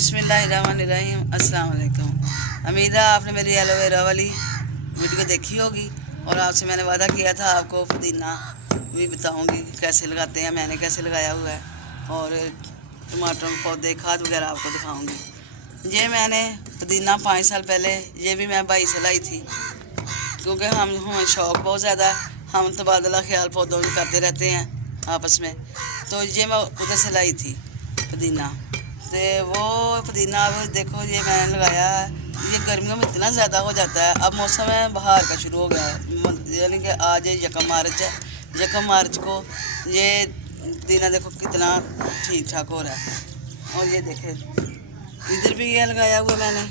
बिस्मिल्लाहिर्रहमानिर्रहीम। अस्सलाम वालेकुम। उम्मीद है आपने मेरी एलोवेरा वाली वीडियो देखी होगी और आपसे मैंने वादा किया था आपको पुदीना भी बताऊंगी कैसे लगाते हैं, मैंने कैसे लगाया हुआ है और टमाटरों के पौधे खाद वगैरह आपको दिखाऊंगी। ये मैंने पुदीना 5 साल पहले ये भी मैं भाई से लाई थी, क्योंकि हमें शौक़ बहुत ज़्यादा, हम तबादला ख्याल पौधों में करते रहते हैं आपस में। तो ये मैं उधर से लाई थी पुदीना, तो वो पुदीना अब देखो ये मैंने लगाया है। ये गर्मियों में इतना ज़्यादा हो जाता है, अब मौसम है बाहर का शुरू हो गया है, यानी कि आज 1 मार्च है। 1 मार्च को ये पुदीना देखो कितना ठीक ठाक हो रहा है। और ये देखे इधर भी ये लगाया हुआ मैंने,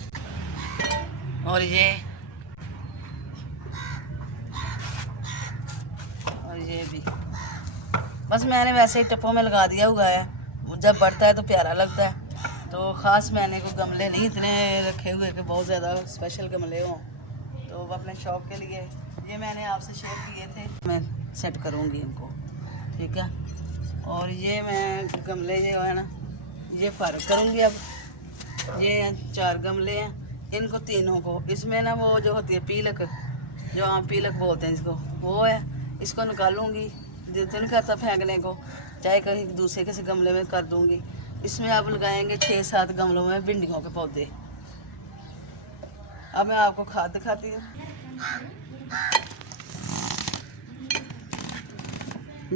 और ये भी बस मैंने वैसे ही टप्पों में लगा दिया हुआ है। जब बढ़ता है तो प्यारा लगता है। तो ख़ास मैंने कोई गमले नहीं इतने रखे हुए कि बहुत ज़्यादा स्पेशल गमले हों, तो अपने शौक़ के लिए ये मैंने आपसे शेयर किए थे। मैं सेट करूँगी इनको, ठीक है। और ये मैं गमले जो है ना, ये फ़र्क करूँगी। अब ये 4 गमले हैं, इनको तीनों को इसमें ना वो जो होती है पीलक, जो आम पीलक बोलते हैं इसको, वो है। इसको निकालूँगी, दिल तो नहीं करता फेंकने को, चाहे कहीं दूसरे किसी गमले में कर दूँगी। इसमें आप लगाएंगे 6-7 गमलों में भिंडियों के पौधे। अब मैं आपको खाद दिखाती हूँ।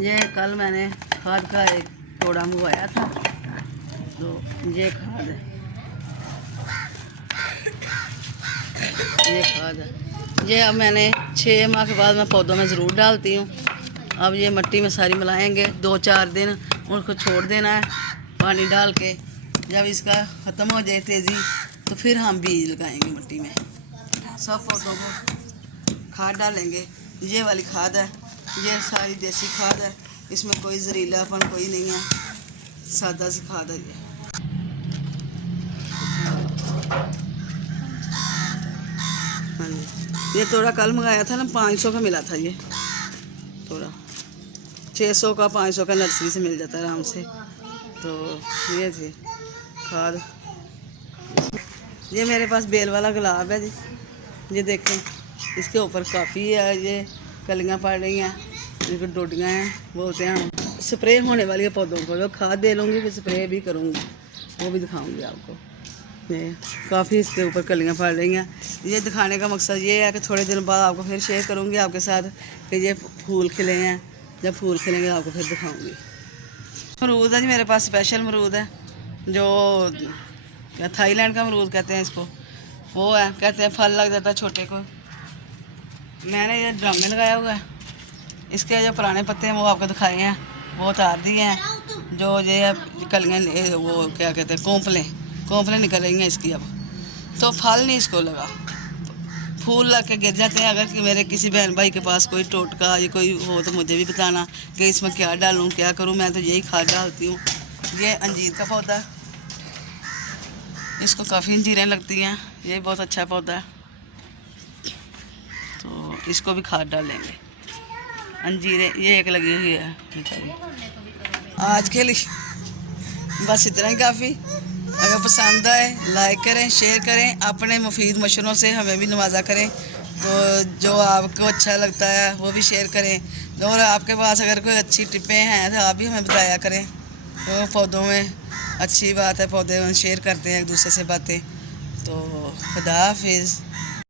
ये कल मैंने खाद का एक टोड़ा मंगवाया था, तो ये खाद है, ये खाद है। ये अब मैंने 6 माह के बाद मैं पौधों में ज़रूर डालती हूँ। अब ये मिट्टी में सारी मिलाएंगे, 2-4 दिन उनको छोड़ देना है पानी डाल के। जब इसका ख़त्म हो जाए तेज़ी, तो फिर हम बीज लगाएंगे मिट्टी में। सब पौधों को खाद डालेंगे। ये वाली खाद है, ये सारी देसी खाद है, इसमें कोई जहरीलापन कोई नहीं है, सादा सी खाद है ये। हाँ जी, ये थोड़ा कल मंगाया था ना, 500 का मिला था। ये थोड़ा 600 का 500 का नर्सरी से मिल जाता है आराम से। तो ये थी खाद। ये मेरे पास बेल वाला गुलाब है जी, ये देखें इसके ऊपर काफ़ी है, ये कलियां पड़ रही हैं, इनको डोडियाँ हैं बोलते हैं। स्प्रे होने वाली है पौधों को, जो खाद दे लूँगी फिर स्प्रे भी करूँगी, वो भी दिखाऊँगी आपको। ये काफ़ी इसके ऊपर कलियां पड़ रही हैं। ये दिखाने का मकसद ये है कि थोड़े दिन बाद आपको फिर शेयर करूँगी आपके साथ कि ये फूल खिले हैं। जब फूल खिलेंगे आपको फिर दिखाऊँगी। अमरूद है जी मेरे पास, स्पेशल अमरूद है, जो क्या थाईलैंड का अमरूद कहते हैं इसको, वो है। कहते हैं फल लग जाता है छोटे को। मैंने ये ड्रम में लगाया हुआ है। इसके जो पुराने पत्ते हैं वो आपको दिखाए हैं, वो उतार दिए हैं। जो ये कलियाँ वो क्या कहते हैं कोंपलें निकल रही हैं इसकी। अब तो फल नहीं इसको लगा, फूल लग के गिर जाते हैं। अगर कि मेरे किसी बहन भाई के पास कोई टोटका या कोई हो तो मुझे भी बताना कि इसमें क्या डालूं, क्या करूं। मैं तो यही खाद डालती हूँ। ये अंजीर का पौधा है, इसको काफ़ी अंजीरें लगती हैं, ये बहुत अच्छा पौधा है, तो इसको भी खाद डालेंगे। अंजीरें ये एक लगी हुई है। आज के लिए बस इतना ही काफ़ी। अगर पसंद आए लाइक करें, शेयर करें, अपने मुफीद मशवरों से हमें भी नवाजा करें। तो जो आपको अच्छा लगता है वो भी शेयर करें। और आपके पास अगर कोई अच्छी टिप्पें हैं तो आप भी हमें बताया करें। तो पौधों में अच्छी बात है, पौधे शेयर करते हैं एक दूसरे से बातें। तो खुदा हाफिज़।